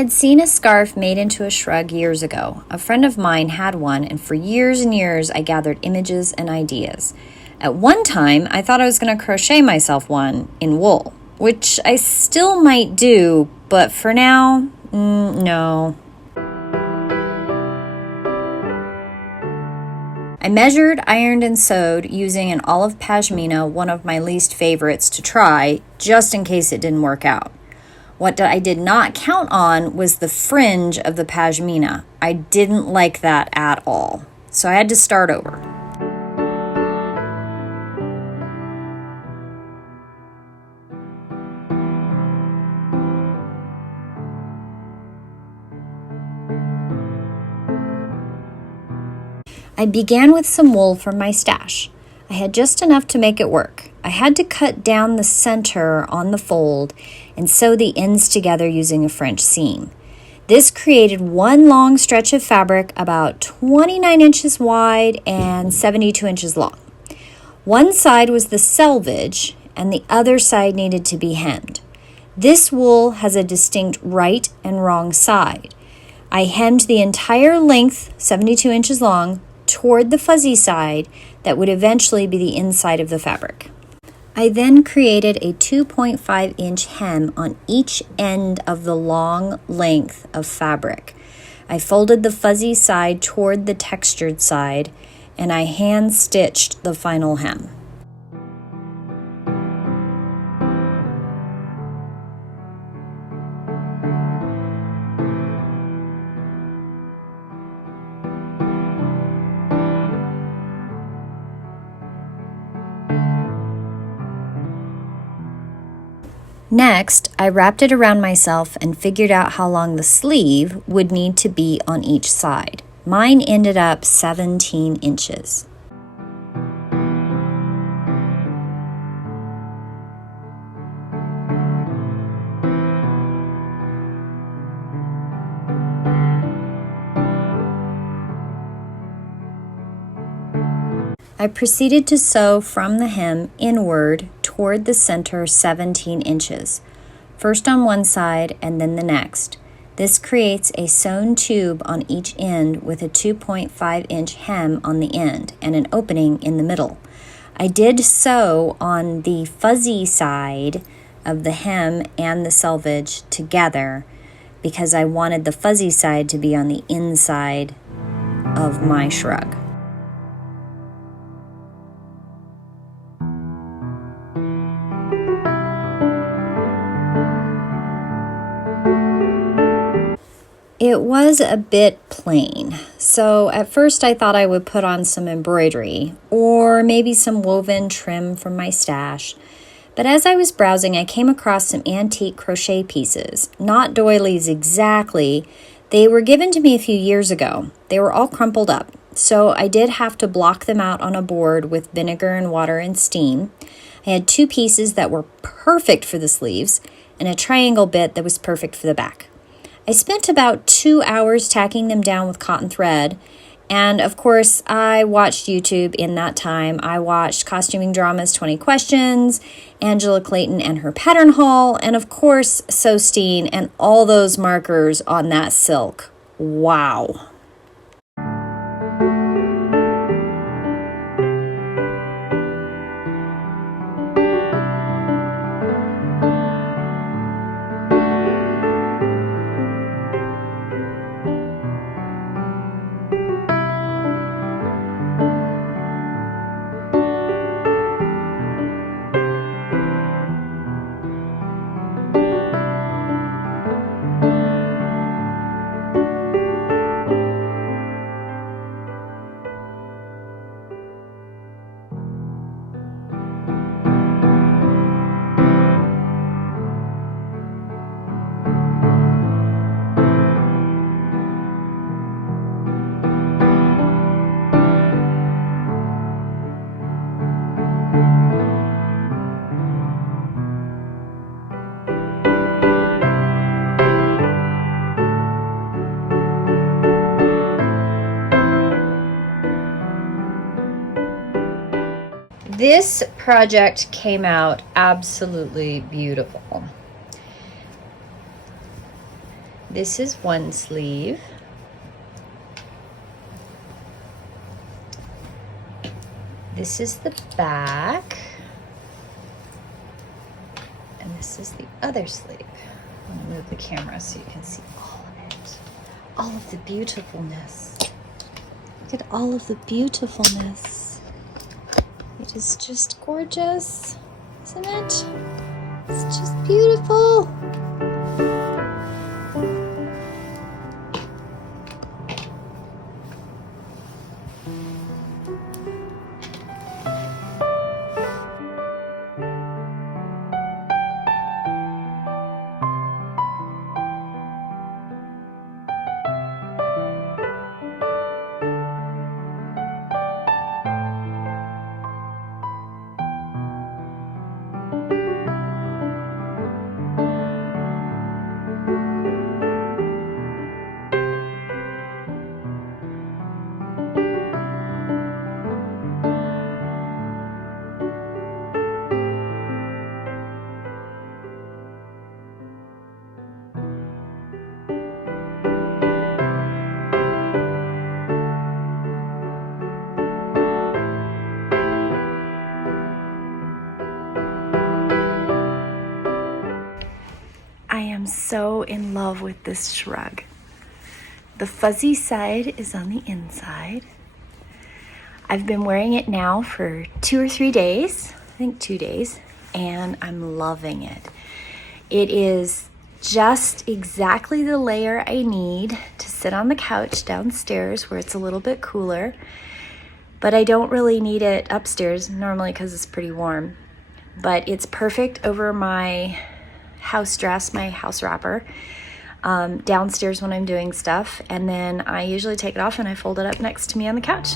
had seen a scarf made into a shrug years ago. A friend of mine had one, and for years and years I gathered images and ideas. At one time, I thought I was going to crochet myself one in wool, which I still might do, but for now, no. I measured, ironed, and sewed using an olive pashmina, one of my least favorites to try, just in case it didn't work out. What I did not count on was the fringe of the pashmina. I didn't like that at all, so I had to start over. I began with some wool from my stash. I had just enough to make it work. I had to cut down the center on the fold and sew the ends together using a French seam. This created one long stretch of fabric about 29 inches wide and 72 inches long. One side was the selvage and the other side needed to be hemmed. This wool has a distinct right and wrong side. I hemmed the entire length, 72 inches long, toward the fuzzy side that would eventually be the inside of the fabric. I then created a 2.5-inch hem on each end of the long length of fabric. I folded the fuzzy side toward the textured side, and I hand-stitched the final hem. Next, I wrapped it around myself and figured out how long the sleeve would need to be on each side. Mine ended up 17 inches. I proceeded to sew from the hem inward toward the center 17 inches, first on one side and then the next. This creates a sewn tube on each end with a 2.5-inch hem on the end and an opening in the middle. I did sew on the fuzzy side of the hem and the selvage together because I wanted the fuzzy side to be on the inside of my shrug. It was a bit plain, so at first I thought I would put on some embroidery or maybe some woven trim from my stash. But as I was browsing, I came across some antique crochet pieces, not doilies exactly. They were given to me a few years ago. They were all crumpled up, so I did have to block them out on a board with vinegar and water and steam. I had two pieces that were perfect for the sleeves and a triangle bit that was perfect for the back. I spent about 2 hours tacking them down with cotton thread, and of course I watched YouTube in that time. I watched Costuming Drama's 20 Questions, Angela Clayton and her pattern haul, and of course Sosteen and all those markers on that silk. Wow. This project came out absolutely beautiful. This is one sleeve. This is the back. And this is the other sleeve. I'm gonna move the camera so you can see all of it. All of the beautifulness. Look at all of the beautifulness. It is just gorgeous, isn't it? It's just beautiful. I am so in love with this shrug. The fuzzy side is on the inside. I've been wearing it now for 2 or 3 days, I think 2 days, and I'm loving it. It is just exactly the layer I need to sit on the couch downstairs where it's a little bit cooler, but I don't really need it upstairs normally because it's pretty warm. But it's perfect over my house dress, my house wrapper, downstairs when I'm doing stuff, and then I usually take it off and I fold it up next to me on the couch.